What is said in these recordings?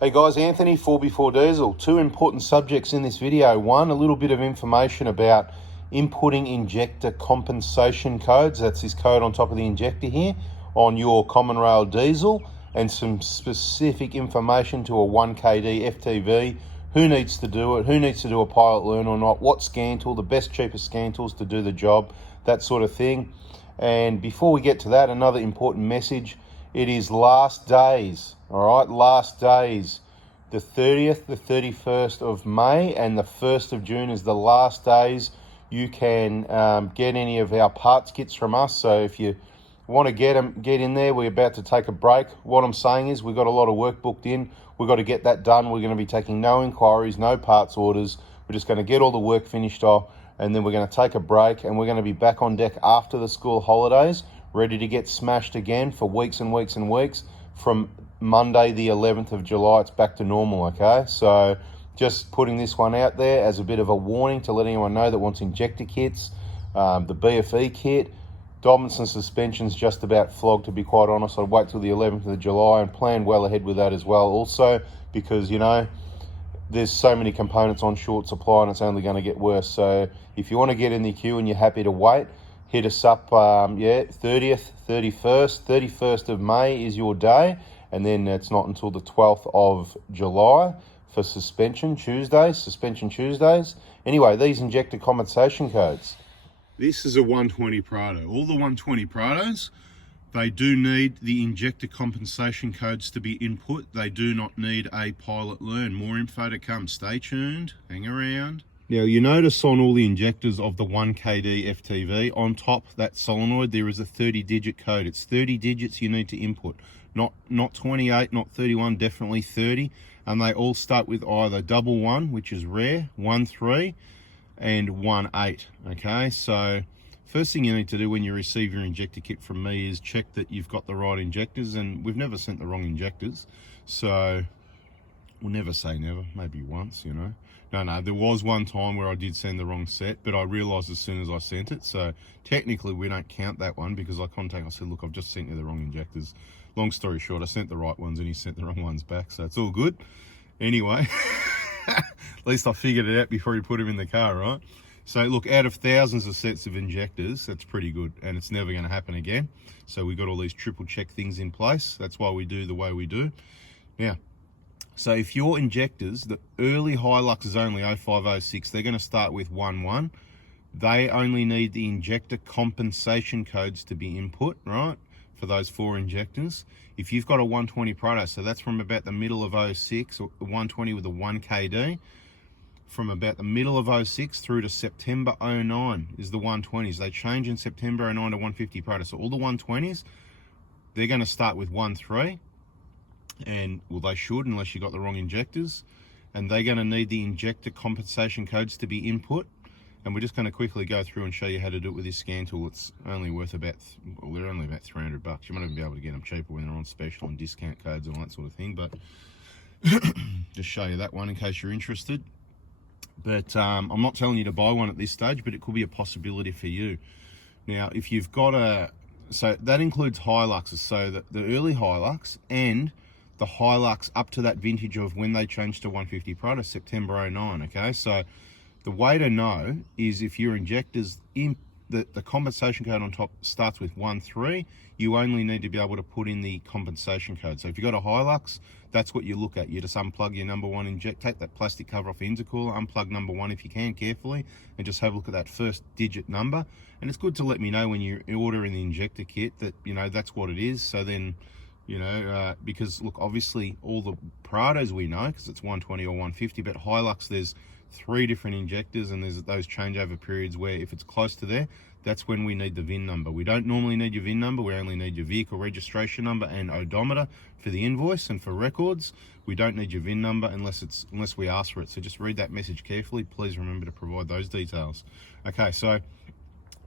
Hey guys, Anthony, 4x4 Diesel. Two important subjects in this video. One, a little bit of information about inputting injector compensation codes. That's this code on top of the injector here on your common rail diesel, and some specific information to a 1KD FTV. Who needs to do it? Who needs to do a pilot learn or not? What scan tool, the best, cheapest scan tools to do the job, that sort of thing. And before we get to that, another important message. It is last days, all right? Last days. The 30th, the 31st of May, and the 1st of June is the last days you can get any of our parts kits from us. So if you want to get in there. We're about to take a break. What I'm saying is we've got a lot of work booked in. We've got to get that done. We're going to be taking no inquiries, no parts orders. We're just going to get all the work finished off, and then we're going to take a break, and we're going to be back on deck after the school holidays, ready to get smashed again for weeks and weeks and weeks. From Monday the 11th of July, it's back to normal, okay? So just putting this one out there as a bit of a warning to let anyone know that wants injector kits, the BFE kit. Dobinson suspension's just about flogged, to be quite honest. I'd wait till the 11th of July and plan well ahead with that as well also, because, you know, there's so many components on short supply and it's only going to get worse. So if you want to get in the queue and you're happy to wait, hit us up, 30th, 31st. 31st of May is your day, and then it's not until the 12th of July for suspension Tuesdays. Anyway, these injector compensation codes. This is a 120 Prado. All the 120 Prados, they do need the injector compensation codes to be input. They do not need a pilot learn. More info to come. Stay tuned. Hang around. Now, you notice on all the injectors of the 1KD FTV, on top, that solenoid, there is a 30-digit code. It's 30 digits you need to input. Not 28, not 31, definitely 30. And they all start with either 11, which is rare, 13, and 18. Okay, so first thing you need to do when you receive your injector kit from me is check that you've got the right injectors, and we've never sent the wrong injectors. So we'll never say never, maybe once, you know. No, there was one time where I did send the wrong set, but I realized as soon as I sent it. So technically we don't count that one, because I said, look, I've just sent you the wrong injectors. Long story short, I sent the right ones and he sent the wrong ones back, so it's all good. Anyway, at least I figured it out before he put him in the car, right? So look, out of thousands of sets of injectors, that's pretty good, and it's never going to happen again. So we got all these triple check things in place. That's why we do the way we do. Now, so if your injectors, the early Hilux only 0506, they're going to start with 11. They only need the injector compensation codes to be input, right? For those 4 injectors. If you've got a 120 Prado, so that's from about the middle of 06, or the 120 with a 1KD, from about the middle of 06 through to September 09 is the 120s. They change in September 09 to 150 Prado. So all the 120s, they're going to start with 13, and well, they should, unless you got the wrong injectors, and they're going to need the injector compensation codes to be input. And we're just going to quickly go through and show you how to do it with this scan tool. It's only worth about, well, they're only about $300. You might even be able to get them cheaper when they're on special and discount codes and all that sort of thing. But just show you that one in case you're interested. But I'm not telling you to buy one at this stage, but it could be a possibility for you. Now, if you've got so that includes Hiluxes. So the early Hilux and the Hilux up to that vintage of when they changed to 150 Prado, September 09, okay? So the way to know is if your injectors, the compensation code on top starts with 13, you only need to be able to put in the compensation code. So if you've got a Hilux, that's what you look at. You just unplug your number 1 injector, take that plastic cover off the intercooler, unplug number 1 if you can carefully, and just have a look at that first digit number. And it's good to let me know when you're ordering the injector kit that, you know, that's what it is. So then, you know, because look, obviously all the Prados we know, because it's 120 or 150, but Hilux, there's 3 different injectors, and there's those changeover periods where if it's close to there, that's when we need the VIN number. We don't normally need your VIN number. We only need your vehicle registration number and odometer for the invoice and for records. We don't need your VIN number unless we ask for it. So just read that message carefully. Please remember to provide those details. Okay, so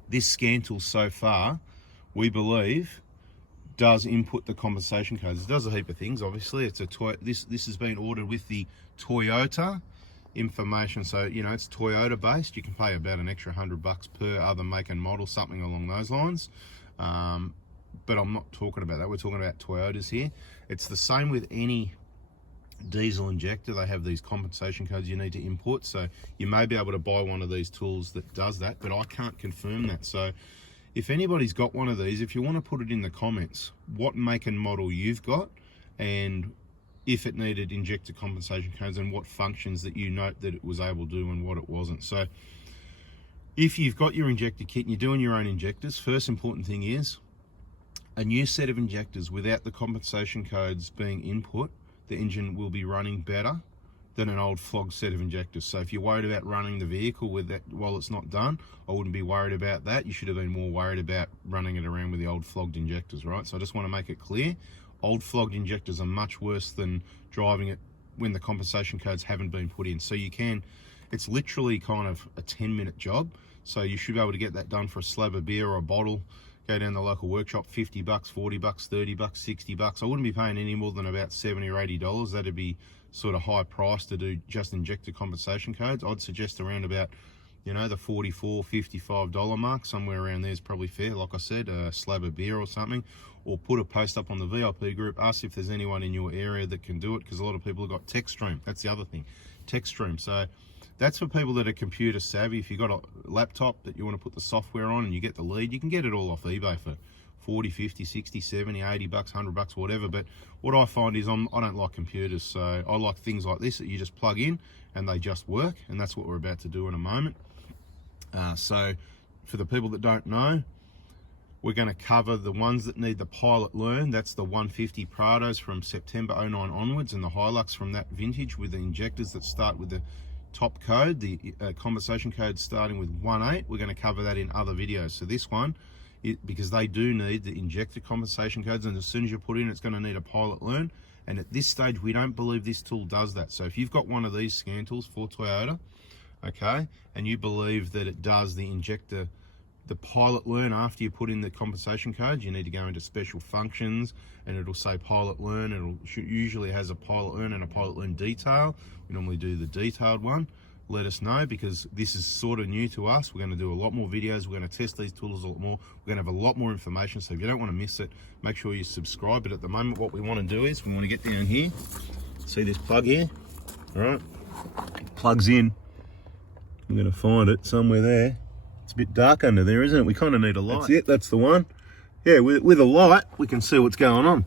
this scan tool so far, we believe, does input the compensation codes. It does a heap of things, obviously. It's a this has been ordered with the Toyota information, so you know it's Toyota based. You can pay about an extra $100 per other make and model, something along those lines, but I'm not talking about that. We're talking about Toyotas here. It's the same with any diesel injector, they have these compensation codes you need to input. So you may be able to buy one of these tools that does that, but I can't confirm that. So if anybody's got one of these, if you want to put it in the comments, what make and model you've got, and if it needed injector compensation codes, and what functions that you note that it was able to do and what it wasn't. So if you've got your injector kit and you're doing your own injectors, first important thing is a new set of injectors without the compensation codes being input, the engine will be running better than an old flogged set of injectors. So if you're worried about running the vehicle with that while it's not done, I wouldn't be worried about that. You should have been more worried about running it around with the old flogged injectors, right? So I just want to make it clear, old flogged injectors are much worse than driving it when the compensation codes haven't been put in. So you can, it's literally kind of a 10-minute job. So you should be able to get that done for a slab of beer or a bottle. Go down the local workshop, 50 bucks, 40 bucks, 30 bucks, 60 bucks. I wouldn't be paying any more than about $70 or $80. That'd be sort of high price to do just injector compensation codes. I'd suggest around about, you know, the $44, $55 mark. Somewhere around there is probably fair. Like I said, a slab of beer or something, or put a post up on the VIP group. Ask if there's anyone in your area that can do it, because a lot of people have got tech stream. That's the other thing, tech stream. So that's for people that are computer savvy. If you've got a laptop that you want to put the software on and you get the lead, you can get it all off eBay for 40, 50, 60, 70, 80 bucks, 100 bucks, whatever. But what I find is I don't like computers, so I like things like this that you just plug in and they just work, and that's what we're about to do in a moment. So for the people that don't know, we're going to cover the ones that need the pilot learn. That's the 150 Prados from September 09 onwards, and the Hilux from that vintage with the injectors that start with the top code, the compensation code starting with 18. We're going to cover that in other videos. So this one, because they do need the injector compensation codes, and as soon as you put in, it's going to need a pilot learn. And at this stage, we don't believe this tool does that. So if you've got one of these scan tools for Toyota, okay, and you believe that it does the injector, the pilot learn after you put in the compensation codes, you need to go into special functions and it'll say pilot learn. It usually has a pilot learn and a pilot learn detail. We normally do the detailed one. Let us know, because this is sort of new to us. We're going to do a lot more videos. We're going to test these tools a lot more. We're going to have a lot more information. So if you don't want to miss it, make sure you subscribe. But at the moment, what we want to do is we want to get down here. See this plug here? All right. It plugs in. I'm going to find it somewhere there. It's a bit dark under there, isn't it? We kind of need a light. That's it. That's the one. Yeah, with a light, we can see what's going on.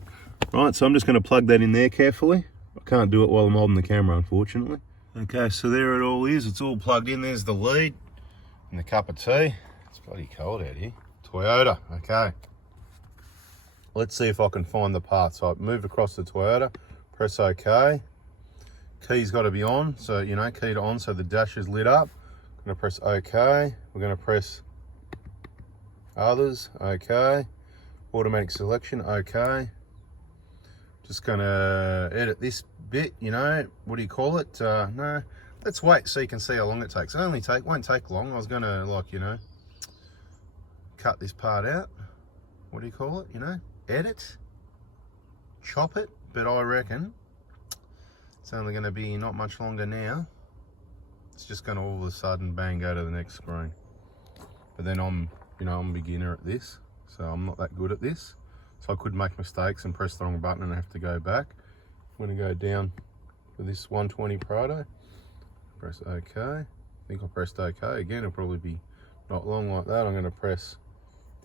Right, so I'm just going to plug that in there carefully. I can't do it while I'm holding the camera, unfortunately. Okay, so there it all is. It's all plugged in. There's the lead and the cup of tea. It's bloody cold out here. Toyota, okay. Let's see if I can find the parts. So I've moved across to Toyota, press OK. Key's got to be on, so, you know, key to on, so the dash is lit up. I'm going to press OK. We're going to press others, OK. Automatic selection, OK. Just going to edit this bit, you know, what do you call it? No, let's wait so you can see how long it takes. It won't take long. I was going to, like, you know, cut this part out. What do you call it? You know, edit, chop it. But I reckon it's only going to be not much longer now. It's just going to all of a sudden bang go to the next screen. But then I'm a beginner at this, so I'm not that good at this. So I could make mistakes and press the wrong button and have to go back. I'm going to go down for this 120 Prado. Press OK. I think I pressed OK. Again, it'll probably be not long like that. I'm going to press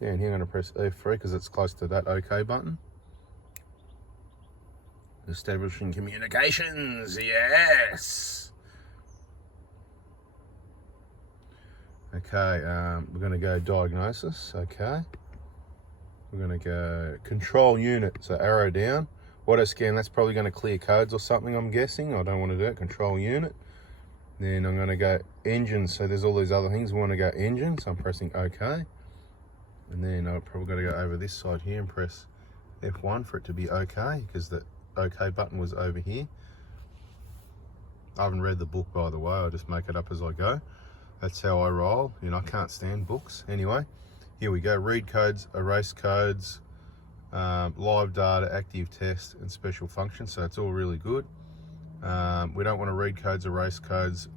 down here. I'm going to press F3 because it's close to that OK button. Establishing communications, yes. Okay, we're going to go diagnosis. Okay. We're going to go control unit, so arrow down. Auto scan, that's probably going to clear codes or something, I'm guessing. I don't want to do it. Control unit. Then I'm going to go engine, so there's all these other things. We want to go engine, so I'm pressing OK. And then I've probably got to go over this side here and press F1 for it to be OK, because the OK button was over here. I haven't read the book, by the way. I just make it up as I go. That's how I roll. You know, I can't stand books. Anyway, here we go. Read codes, erase codes, live data, active test, and special functions. So it's all really good. We don't want to read codes, erase codes.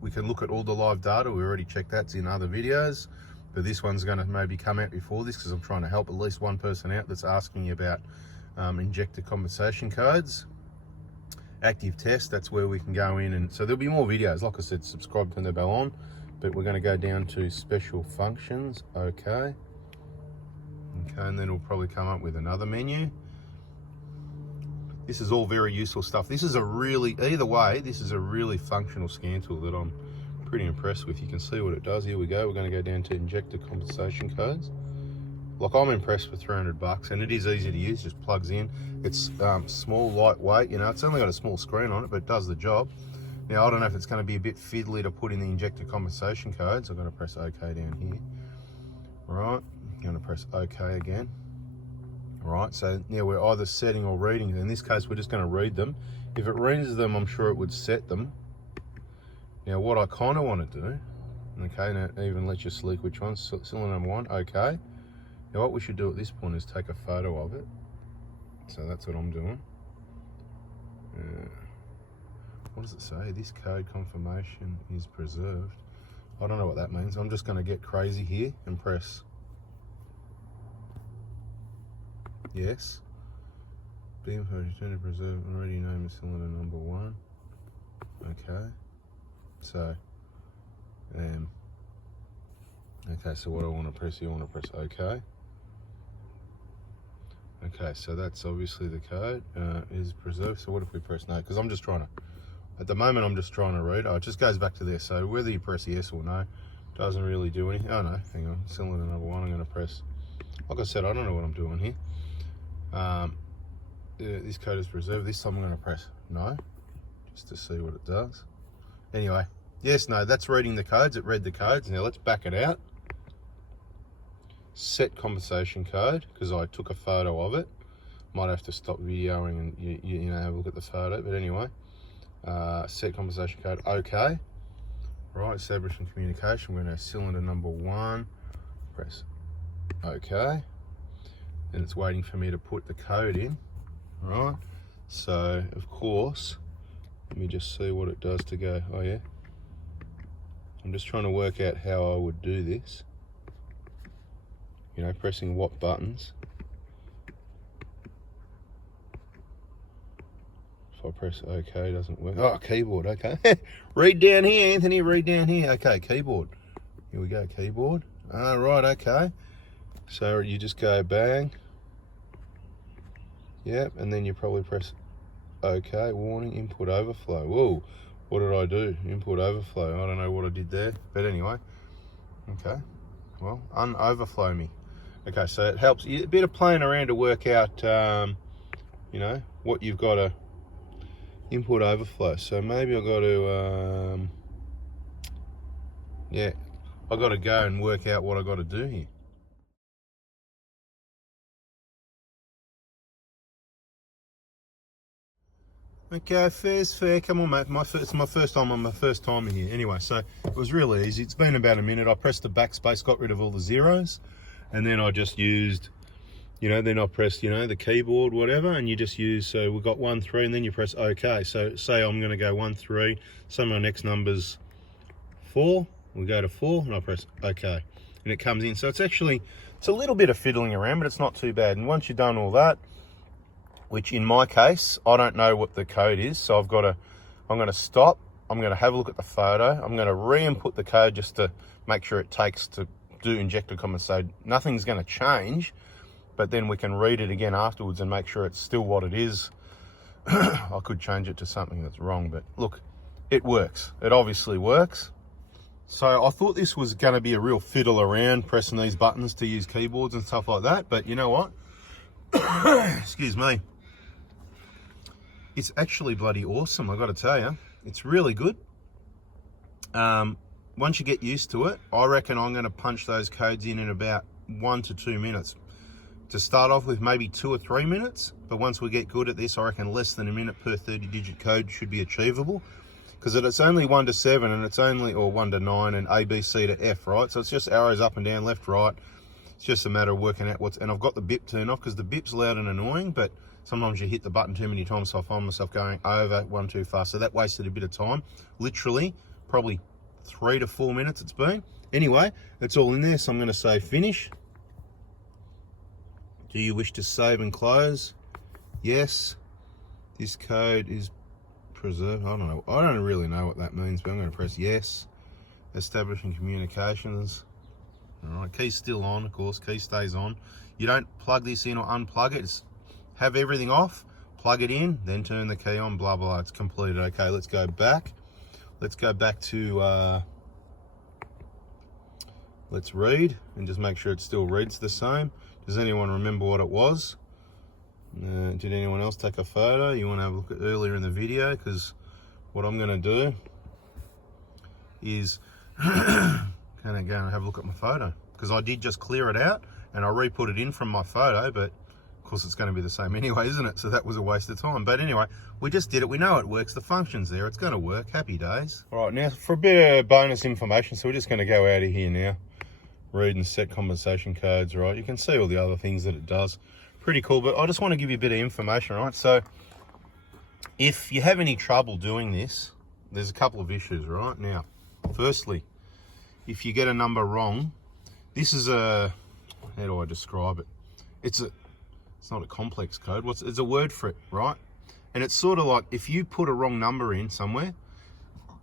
We can look at all the live data. We already checked that's in other videos. But this one's going to maybe come out before this, because I'm trying to help at least one person out that's asking you about injector compensation codes. active test, that's where we can go in. And so there'll be more videos. Like I said, subscribe, turn the bell on. But we're going to go down to special functions. Okay, and then we'll probably come up with another menu. This is all very useful stuff. This is a really, either way, this is a really functional scan tool that I'm pretty impressed with. You can see what it does. Here we go. We're going to go down to injector compensation codes. Like, I'm impressed with 300 bucks, and it is easy to use. Just plugs in. It's small, lightweight. You know, it's only got a small screen on it, but it does the job. Now, I don't know if it's going to be a bit fiddly to put in the injector compensation codes. I'm going to press OK down here. Right, I'm going to press OK again. Right, so now we're either setting or reading. In this case, we're just going to read them. If it reads them, I'm sure it would set them. Now, what I kind of want to do, okay, now it even lets you select which one, cylinder number 1, okay. Now, what we should do at this point is take a photo of it. So that's what I'm doing. What does it say? This code confirmation is preserved. I don't know what that means. I'm just going to get crazy here and press yes. Beam for return to preserve already named cylinder number 1. Okay. So, okay, so what I want to press here, I want to press OK. Okay, so that's obviously the code is preserved. So what if we press no? Because I'm just trying to, at the moment, I'm just trying to read. Oh, it just goes back to there. So whether you press yes or no, doesn't really do anything. Oh no, hang on, cylinder number 1, I'm going to press, like I said, I don't know what I'm doing here. This code is preserved. This time I'm going to press no, just to see what it does. Anyway, yes, no, that's reading the codes. It read the codes. Now let's back it out. Set compensation code, because I took a photo of it. Might have to stop videoing and you know, have a look at the photo. But anyway, set compensation code. Okay. Right, establishing communication. We're going to cylinder number 1. Press OK. And it's waiting for me to put the code in. Right. So of course, let me just see what it does to go. Oh yeah. I'm just trying to work out how I would do this. You know, pressing what buttons. If I press OK, it doesn't work. Oh, keyboard, okay. Read down here, Anthony, read down here. Okay, keyboard. Here we go, keyboard. Ah, right, okay. So you just go bang. Yep, and then you probably press OK. Warning, input overflow. Whoa, what did I do? Input overflow. I don't know what I did there. But anyway, okay. Well, unoverflow me. Okay, so it helps a bit of playing around to work out, you know, what you've got to input overflow. So maybe I've got to, yeah, I've got to go and work out what I've got to do here. Okay, fair's fair. Come on, mate. It's my first time. I'm my first time here. Anyway, so it was really easy. It's been about a minute. I pressed the backspace, got rid of all the zeros, and then I just used, you know, then I pressed, you know, the keyboard, whatever, and you just use, so we've got 1, 3, and then you press OK. So say I'm going to go 1, 3, so my next number's 4. We go to 4, and I press OK, and it comes in. So it's actually, it's a little bit of fiddling around, but it's not too bad. And once you've done all that, which in my case, I don't know what the code is, so I'm going to stop, I'm going to have a look at the photo, I'm going to re-input the code just to make sure it takes to do injector compensation. Nothing's going to change, but then we can read it again afterwards and make sure it's still what it is. I could change it to something that's wrong, but look, it works. It obviously works. So I thought this was going to be a real fiddle around pressing these buttons to use keyboards and stuff like that, but you know what? Excuse me. It's actually bloody awesome, I got to tell you. It's really good. Once you get used to it, I reckon I'm going to punch those codes in about 1 to 2 minutes. To start off with, maybe 2 or 3 minutes, but once we get good at this, I reckon less than a minute per 30-digit code should be achievable. Because it's only 1 to 7, and it's only, or 1 to 9, and A, B, C to F, right? So it's just arrows up and down, left, right. It's just a matter of working out what's, and I've got the bip turned off because the bip's loud and annoying, but sometimes you hit the button too many times, so I find myself going over one too fast. So that wasted a bit of time. Literally, probably 3 to 4 minutes it's been. Anyway, it's all in there, so I'm going to say finish. Do you wish to save and close? Yes. This code is preserve. I don't know. I don't really know what that means, but I'm going to press yes. Establishing communications. All right, key's still on, of course. Key stays on. You don't plug this in or unplug it. Just have everything off, plug it in, then turn the key on, blah, blah. It's completed. Okay, let's go back. Let's go back to, let's read and just make sure it still reads the same. Does anyone remember what it was? Did anyone else take a photo? You want to have a look at earlier in the video? Because what I'm going to do is going to go and have a look at my photo, because I did just clear it out and I re-put it in from my photo, but of course it's going to be the same anyway, isn't it? So that was a waste of time. But anyway, we just did it. We know it works. The function's there. It's going to work. Happy days. All right, now for a bit of bonus information, so we're just going to go out of here now. Read and set compensation codes, right? You can see all the other things that it does. Pretty cool, but I just want to give you a bit of information, right? So if you have any trouble doing this, there's a couple of issues, right? Now, firstly, if you get a number wrong, this is a, how do I describe it? It's not a complex code. It's a word for it, right? And it's sort of like if you put a wrong number in somewhere,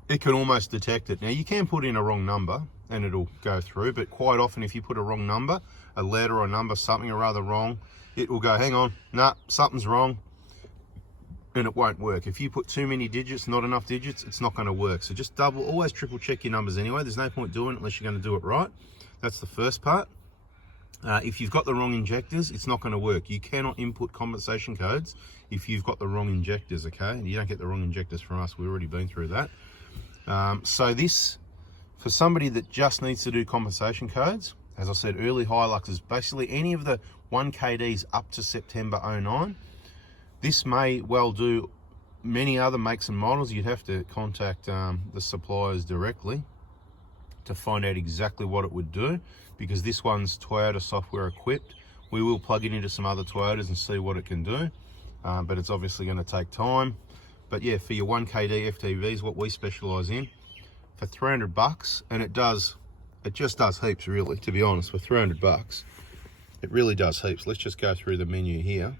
it can almost detect it. Now you can put in a wrong number and it'll go through, but quite often if you put a wrong number, a letter or a number, something or other wrong, it will go, hang on, nah, something's wrong, and it won't work. If you put too many digits, not enough digits, it's not going to work. So just always triple check your numbers anyway. There's no point doing it unless you're going to do it right. That's the first part. If you've got the wrong injectors, it's not going to work. You cannot input compensation codes if you've got the wrong injectors, okay? And you don't get the wrong injectors from us. We've already been through that. So this, for somebody that just needs to do compensation codes, as I said, Early Hilux is basically any of the 1KDs up to September 09. This may well do many other makes and models. You'd have to contact the suppliers directly to find out exactly what it would do, because this one's Toyota software equipped. We will plug it into some other Toyotas and see what it can do, but it's obviously going to take time. But yeah, for your 1KD FTVs, what we specialize in, for 300 bucks, and it just does heaps, really, to be honest. For 300 bucks, it really does heaps. Let's just go through the menu here.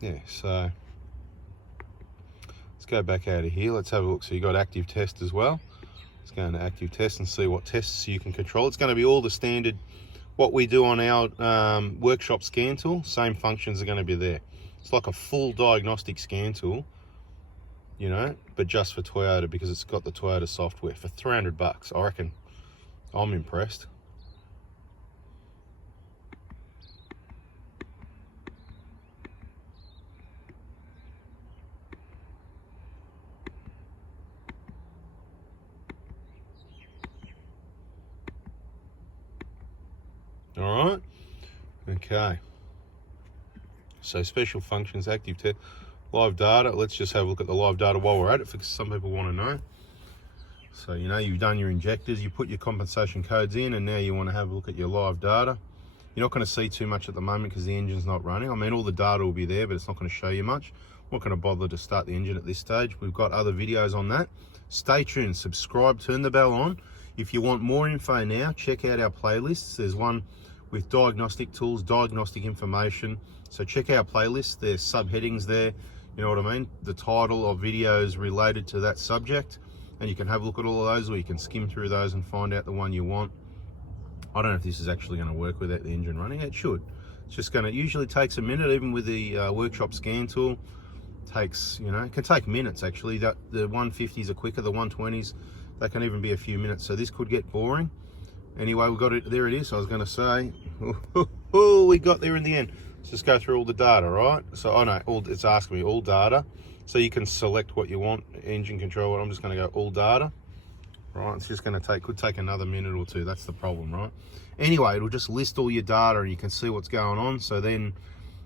Yeah, so let's go back out of here. Let's have a look. So you got active test as well. Let's go into active test and see what tests you can control. It's going to be all the standard, what we do on our workshop scan tool. Same functions are going to be there. It's like a full diagnostic scan tool, you know, but just for Toyota, because it's got the Toyota software for 300 bucks. I reckon I'm impressed. All right, okay. So special functions, active test, live data. Let's just have a look at the live data while we're at it, because some people want to know. So, you know, you've done your injectors, you put your compensation codes in, and now you want to have a look at your live data. You're not going to see too much at the moment because the engine's not running. I mean, all the data will be there, but it's not going to show you much. I'm not going to bother to start the engine at this stage. We've got other videos on that. Stay tuned, subscribe, turn the bell on. If you want more info now, check out our playlists. There's one with diagnostic tools, diagnostic information. So check our playlists. There's subheadings there, you know what I mean? The title of videos related to that subject, and you can have a look at all of those, or you can skim through those and find out the one you want. I don't know if this is actually going to work without the engine running. It should. It's just going to, usually takes a minute, even with the workshop scan tool. Takes, you know, it can take minutes actually. The 150s are quicker, the 120s, they can even be a few minutes. So this could get boring. Anyway, we got it, there it is. I was going to say, we got there in the end. Let's just go through all the data, right? So, oh no, it's asking me all data. So you can select what you want, engine control. I'm just going to go all data. Right, it's just going to could take another minute or two. That's the problem, right? Anyway, it'll just list all your data and you can see what's going on. So then,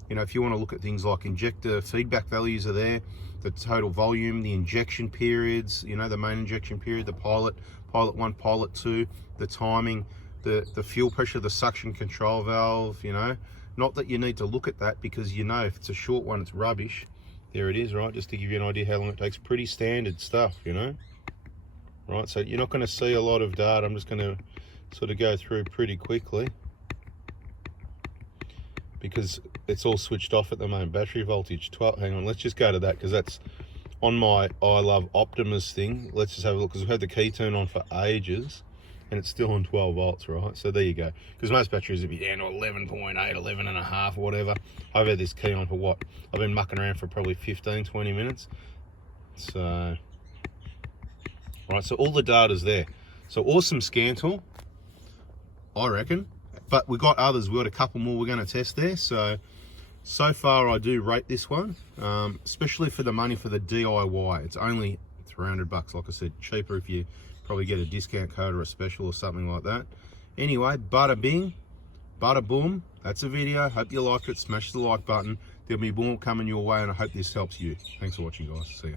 you know, if you want to look at things like injector feedback values are there, the total volume, the injection periods, you know, the main injection period, the pilot 1, pilot 2, the timing, the fuel pressure, the suction control valve, you know. Not that you need to look at that, because you know if it's a short one, it's rubbish. There it is, right? Just to give you an idea how long it takes. Pretty standard stuff, you know. right? So you're not going to see a lot of data. I'm just going to sort of go through pretty quickly because it's all switched off at the moment. Battery voltage 12. Hang on, let's just go to that because that's on my I Love Optimus thing. Let's just have a look because we've had the key turn on for ages and it's still on 12 volts, right? So there you go. Because most batteries would be down to 11.8, 11 and a half, or whatever. I've had this key on for what? I've been mucking around for probably 15, 20 minutes. So, right, so all the data's there. So awesome scan tool, I reckon. But we got others. We've got a couple more we're going to test there. So far I do rate this one, especially for the money for the DIY. It's only 300 bucks, like I said. Cheaper if you probably get a discount code or a special or something like that. Anyway, bada bing, bada boom. That's a video. Hope you liked it. Smash the like button. There'll be more coming your way and I hope this helps you. Thanks for watching, guys. See ya.